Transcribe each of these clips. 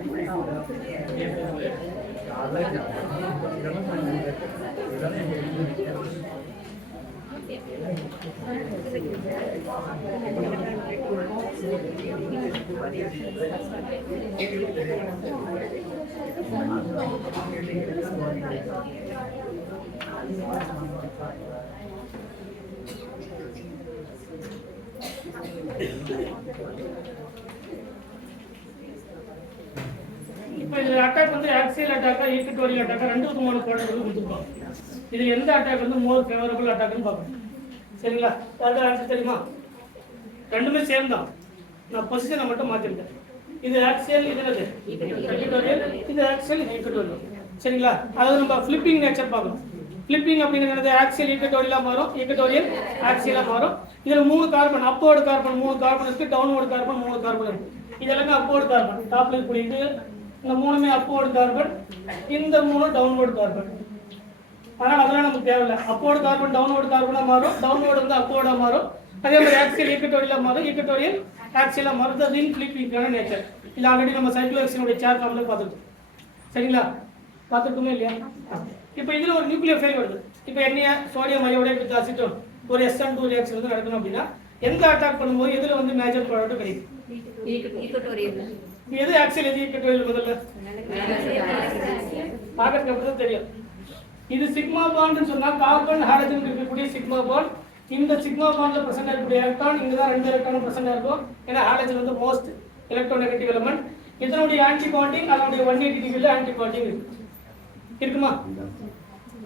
இப்போ இது அட்டாக் வந்து ஆக்சியல் அட்டாக்கா ஈக்வட்டோரியல் அட்டாக்கா ரெண்டு விதமான கோட்டைகள் கொடுத்துருக்கோம். இதில் எந்த அட்டாக் வந்து மோர் ஃபேவரபிள் அட்டாக்னு பார்க்கணும். சரிங்களா? அது ஆன்சர் தெரியுமா? ரெண்டுமே சேம் தான். நான் பொசிஷனை மட்டும் மாற்றிருக்கேன். இது ஆக்சியல், இது என்னது ஈக்வட்டோரியல், இது ஆக்சியல், இது ஈக்வட்டோரியல். சரிங்களா? அதாவது நம்ம ஃபிளிப்பிங் நேச்சர் பார்க்கணும். ஃபிளிப்பிங் அப்படிங்கிறது ஆக்சியல் ஈக்வட்டோரியலாக மாறும், ஈக்வட்டோரியல் ஆக்சியலாக மாறும். இதில் 3 கார்பன், அப்போர்டு கார்பன் 3 கார்பன் இருக்குது, டவுன்வோர்டு கார்பன் 3 கார்பன் இருக்குது. இதெல்லாமே அப்போர்டு கார்பன். டாப்ல இருக்கக்கூடியது இந்த 3மே அப்போர்டு கார்பன், இந்த 3 டவுன்வோர்டு கார்பன். ஆனால் அதெல்லாம் நமக்கு தேவையில்லை. அப்போர்டு கார்பன் டவுன்வோர்டு கார்பனாக மாறும், டவுன்வோர்டு வந்து அப்போர்டாக மாறும். அதே மாதிரி ஆக்சியல் ஈக்வட்டோரியலாக மாறும், ஈக்வட்டோரியல் ஆக்சியலாக மாறும். அது ரிங் ஃபிளிப்பிங்கான நேச்சர். இது ஆல்ரெடி நம்ம சைக்ளோஹெக்சேனுடைய சேர் ஃபார்ம்ல பார்த்துருக்கோம். சரிங்களா? பார்த்துருக்கோமே இல்லையா? இப்போ இதில் ஒரு நியூக்ளியர் ஃபெயில் வருது. இப்போ என்ன சோடியம் அயோடைடு வித் அசிட்டோன் ஒரு SN2 ரியாக்ஷன் வந்து நடக்கணும் அப்படின்னா எந்த அட்டாக் பண்ணும்போது எதில் வந்து மேஜர் ப்ராடக்ட் கிடைக்கும்? எது ஆக்சியல், எது ஈக்வட்டோரியல்? முதல்ல பார்க்கறதுக்கு அப்படி தான் தெரியும். இது சிக்மா பாண்ட்னு சொன்னா கார்பன் ஹைட்ரஜன் இருக்கக்கூடிய சிக்மா பாண்ட். இந்த சிக்மா பாண்ட்ல பிரசன்ட் இருக்கக்கூடிய எலக்ட்ரான் இங்க தான் 2 எலக்ட்ரான் பிரசன்ட் இருக்கும். ஏன்னா ஹைட்ரஜன் வந்து மோஸ்ட் எலக்ட்ரோநெகட்டிவ் எலிமெண்ட். இதனுடைய ஆன்டி பாண்டிங் அதனுடைய 180 டிகிரில ஆன்டி பாண்டிங் இருக்குமா?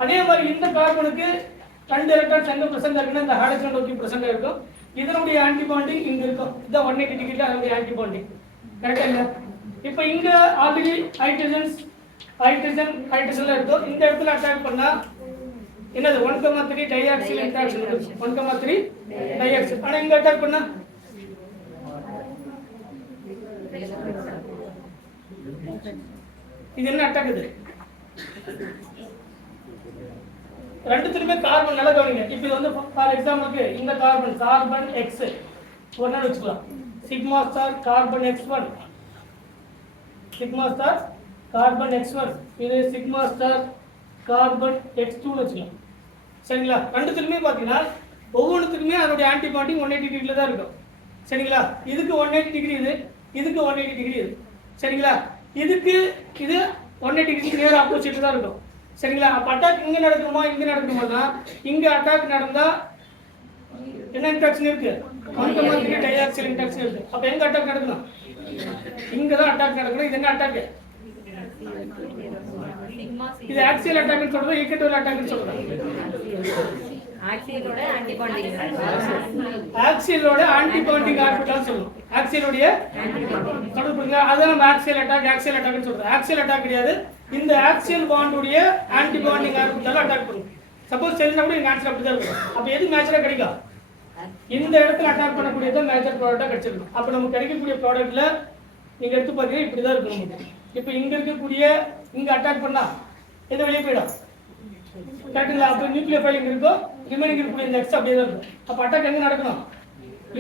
அதே மாதிரி இந்த கார்பனுக்கு 2 எலக்ட்ரான்ஸ் எங்க பிரசன்ட் இருக்குன்னா இந்த ஹைட்ரஜன் நோக்கி பிரசன்ட் இருக்கும். இதனுடைய ஆன்டி பாண்டிங் இங்க இருக்கும். இதான் 180 டிகிரில அதனுடைய ஆன்டி பாண்டிங். கரெக்டா இல்ல? இப்போ இங்க ஆல்ரெடி ஹைட்ரஜன்ல இருக்கும். இந்த இடத்துல அட்டாக் பண்ணா என்னது 1,3 டைஆக்சில் இன்டராக்ஷன் இருக்கு. 1,3 டைஆக்சில். ஆனா இங்க அட்டாக் பண்ணா இது என்ன அட்டாக்? இது ரெண்டுத்துலயுமே கார்பன் நல்லா கவனிங்க. இப்போ இது வந்து ஃபார் எக்ஸாம்பிளுக்கு இந்த கார்பன் X ஒரு நாள் வச்சுக்கலாம். Sigma star carbon X1, sigma star carbon X1, இது சிக்மா ஸ்டார் கார்பன் X2 வச்சுக்கலாம். சரிங்களா? ரெண்டுத்துலயுமே பார்த்தீங்கன்னா ஒவ்வொன்றுத்துக்குமே அதனுடைய ஆன்டி பாண்டிங் 180 டிகிரில தான் இருக்கும். சரிங்களா? இதுக்கு 180 டிகிரி, இதுக்கு 180 டிகிரி இது. சரிங்களா? இதுக்கு இது 180 டிகிரி நேர் ஆப்போசிட் தான் இருக்கும். சரிங்களா? அப்ப அட்டாக் இங்க நடக்குமா இங்க நடக்குமா? இங்க அட்டாக் நடந்தா என்ன இன்டராக்ஷன் இருக்கு? 1,3 டைஆக்சில் இன்டராக்ஷன் இருக்கு. அப்ப எங்க அட்டாக் நடக்கணும்? இங்க தான் அட்டாக் நடக்கணும். இது என்ன அட்டாக்? இது ஆக்சியல் அட்டாக்னு சொல்றது, ஈக்வட்டோரியல் அட்டாக்னு சொல்றது. ஆக்சியலோட ஆன்டி பாண்டிங் ஆர்பிட்டால் சொல்லுவோம். ஆக்சியலோட தொடர்புங்க அத நம்ம ஆக்சியல் அட்டாக்னு சொல்றோம். ஆக்சியல் அட்டாக் கிடையாது. இந்த ஆக்சியல் பாண்டுடைய ஆன்டி பாண்டிங் ஆர்பிட்டால் அட்டாக் பண்ணும். சப்போஸ் செல்னா கூட இந்த ஆன்சர் அப்படி தான் இருக்கும். அப்ப எது மேட்சரா கிடைக்கும்? இந்த இடத்துல அட்டாக் பண்ணக்கூடியது மேஜர் ப்ராடக்ட்டா கிடைச்சிருக்கும். அப்ப நமக்கு கிடைக்கக்கூடிய ப்ராடக்ட்ல நீங்க எடுத்து பாத்தீங்கன்னா இப்படி தான் இருக்கும் நமக்கு. இப்போ இங்க இருக்கக்கூடிய இங்க அட்டாக் பண்ணா எது வெளியே போயிடும். கரெக்ட்டுங்களா? அப்ப நியூக்ளியர் ஃபைல் இங்க இருக்கும், ரிமைனிங் இருக்கக்கூடிய இந்த எக்ஸ் அப்படியே தான் இருக்கும். அப்ப அட்டாக் எங்க நடக்கணும்?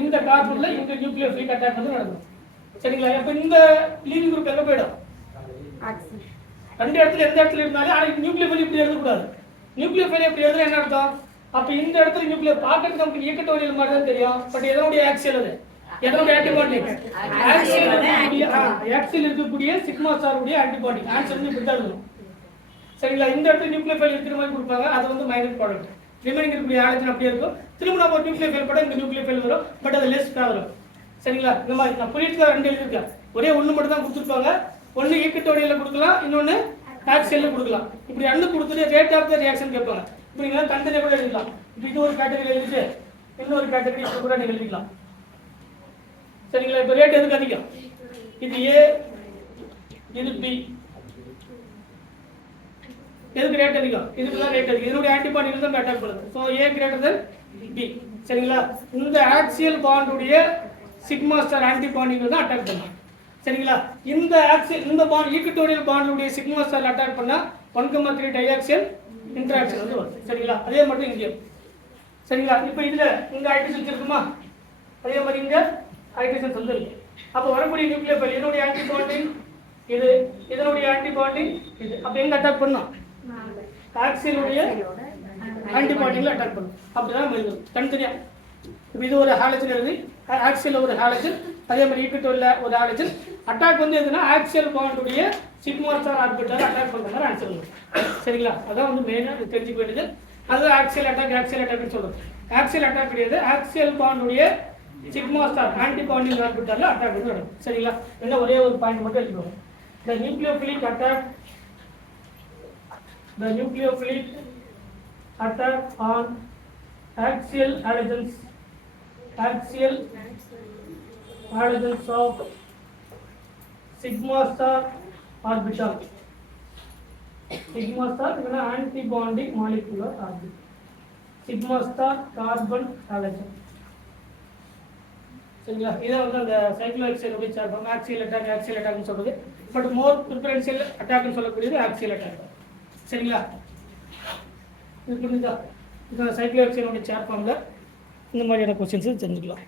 இந்த கார்பன்ல இந்த நியூக்ளியர் ஃபைல் அட்டாக் வந்து நடக்கும். சரிங்களா? அப்ப இந்த லீவிங் குரூப் எங்க போயிடும்? ரெண்டு இடத்துல எந்த இடத்துல இருந்தாலும் ஆனா நியூக்ளியர் ஃபைல் இப்படி எழுத கூடாது. நியூக்ளியர் ஃபைல் எப்படி எழுதுறது என்ன அர்த்தம்? அப்ப இந்த இடத்துல நியூக்ளியர் பார்க்கறதுக்கு நமக்கு ஈக்வட்டோரியல் மாதிரி தான் தெரியும். பட் எதனுடைய ஆக்சியல் அது? எதனுடைய ஆன்டிபாடிக்? ஆக்சியல் இருக்கக்கூடிய சிக்மா ஸ்டார் உடைய ஆன்டிபாடிக். ஆன்சர் வந்து இப்படி தான் இருக்கும். சரிங்களா? இந்த இடத்துல நியூக்ளியர் ஃபைல் இருக்கிற மாதிரி கொடுப்பாங்க. அது வந்து மைனர் ப்ராடக்ட். ரிமைனிங் இருக்கக்கூடிய ஆலஜன் அப்படியே இருக்கும். திரும்ப நம்ம ஒரு நியூக்ளியர் ஃபைல் போட இந்த நியூக்ளியர் ஃபைல் வரும். பட் அது லெஸ் தான் வரும். சரிங்களா? இந்த மாதிரி நான் புரியுதுக்கா? ரெண்டு எழுதிருக்கேன். ஒரே ஒன்று மட்டும் தான் கொடுத்துருப்பாங்க. ஒன்று ஈக்வட்டோரியல்ல கொடுக்கலாம், இன்னொன்று ஆக்சியல்ல கொடுக்கலாம். இப்படி ரெண்டு கொடுத்துட்டு ரேட் ஆஃப் த ரியாக்ஷன் கேட்பாங்க. இப்படி நீங்க தனித்தனியாக கூட எழுதிக்கலாம். இப்போ இது ஒரு கேட்டகரி எழுதிட்டு இன்னொரு கேட்டகரி கூட நீங்க எழுதிக்கலாம். சரிங்களா? இப்போ ரேட் எதுக்கு அதிகம்? இது ஏ, இது பி. எதுக்கு ரேட் அதிகம்? இதுக்கு தான் ரேட் அதிகம். இதனுடைய ஆன்டிபாடி தான் அட்டாக் பண்ணுது. So A greater then B. சரிங்களா? இந்த ஆக்சியல் பாண்டுடைய சிக்மா ஸ்டார் ஆன்டிபாடிங்க தான் அட்டாக் பண்ணும். சரிங்களா? இந்த ஆக்சியல் இந்த பாண்ட் ஈக்வட்டோரியல் பாண்டுடைய சிக்மா ஸ்டார் அட்டாக் பண்ணா 1,3 டைஆக்சியல் இன்டராக்ஷன் வந்து வரும். சரிங்களா? அதே மாதிரி இங்கேயும். சரிங்களா? இப்போ இதுல இங்க ஹைட்ரஜன் இருக்குமா? அதே மாதிரி இங்க ஹைட்ரஜன் வந்து இருக்கு. அப்போ வரக்கூடிய நியூக்ளியர் ஃபைல் என்னுடைய ஆன்டிபாடிங் இது இதனுடைய ஆன்டிபாடி இது. அப்போ எங்கே அட்டாக் பண்ணோம்? ஆக்சிலுடைய ஆன்டிபாடியில் அட்டாக் பண்ணும். அப்படிதான் எழுதும் தனித்தனியாக. இப்போ இது ஒரு ஹாலஜன் எழுதி ஆக்சியல் ஒரு ஹாலஜன், அதே மாதிரி ஈக்குவட்டோரில் ஒரு ஹாலஜன். அட்டாக் வந்து எதுனா ஆக்சியல் பாண்டுடைய சிக்மா ஸ்டார் ஆர்பிட்டால் அட்டாக் பண்ணுற மாதிரி ஆன்சர் வரும். சரிங்களா? அதான் வந்து மெயினாக தெரிஞ்சுக்க வேண்டியது. அதுதான் ஆக்சியல் அட்டாக்னு சொல்கிறது. ஆக்சியல் அட்டாக் கிடையாது, ஆக்சியல் பாண்டுடைய sigma star antibonding orbital attack வந்து நடக்கும். சரிங்களா? என்ன ஒரே ஒரு பாயிண்ட் மட்டும் எழுதிக்கோங்க. The nucleophilic attack on axial halogens of sigma star orbital. Sigma star is an antibonding molecular orbital. Sigma star carbon halogen. சரிங்களா? இதை வந்து அந்த சைக்ளோ எக்ஸைல் வச்சு சேர்ப்பாங்க. ஆக்சியல் அட்டாக்னு சொல்கிறது. பட் மோர் ப்ரிஃபரன்ஷியல் அட்டாக்னு சொல்லக்கூடியது ஆக்சியல் அட்டாக். சரிங்களா? இது புரிஞ்சுதா? இது சைக்ளோ எக்ஸைலோட சேர்ப்பாங்க. இந்த மாதிரியான கொஸ்டின்ஸு தெரிஞ்சுக்கலாம்.